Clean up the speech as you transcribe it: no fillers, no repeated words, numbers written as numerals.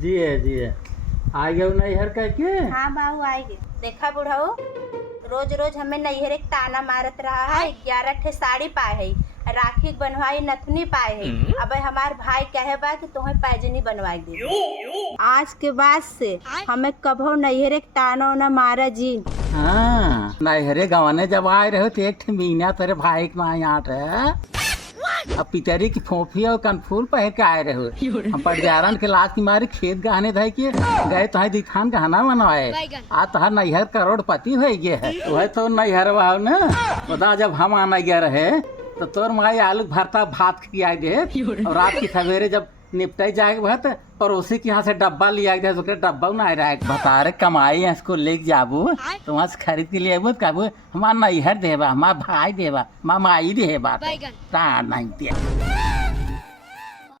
जी है जी है। आ गए नैहर कह के। हाँ बाबू आएगी। देखा बुढ़ाऊ, रोज रोज हमें नैहर एक ताना मारत रहा है। 11 ठे साड़ी पाए है, राखी बनवाई, नथुनी पाए है। अब हमार भाई कहे बा कि तुम्हें पैजनी बनवाई दे। आज के बाद से हमें कभो नैहर एक ताना ना मारा जी। हाँ नैहरे गवाने जब आए रहे तो एक ठे मीना तेरे भाई के माँ यहाँ रहे। अब पितरी की फोफी और कनफूल पहन के आए रहे। हम पटजारन के लात की मारी खेत गहने थे कि गए तो दिखान गहना बनवाए। आज तहार नैहर करोड़पति हो गए है। वह तो नैहर वाह न बता, जब हम आना गया रहे तो तोर माई आलू भरता भात खिया दे। और रात की सवेरे जब निपटाई जाएगा वह तो पड़ोसी के यहाँ से डब्बा लिया गया तो डब्बा ना रहा बता रहे कमाई है इसको लेके जाबू तो वहाँ से खरीद के लिए आबू कहबू हमार नैहर देवा, हमार भाई देवा, माँ माई देवा नहीं दिया।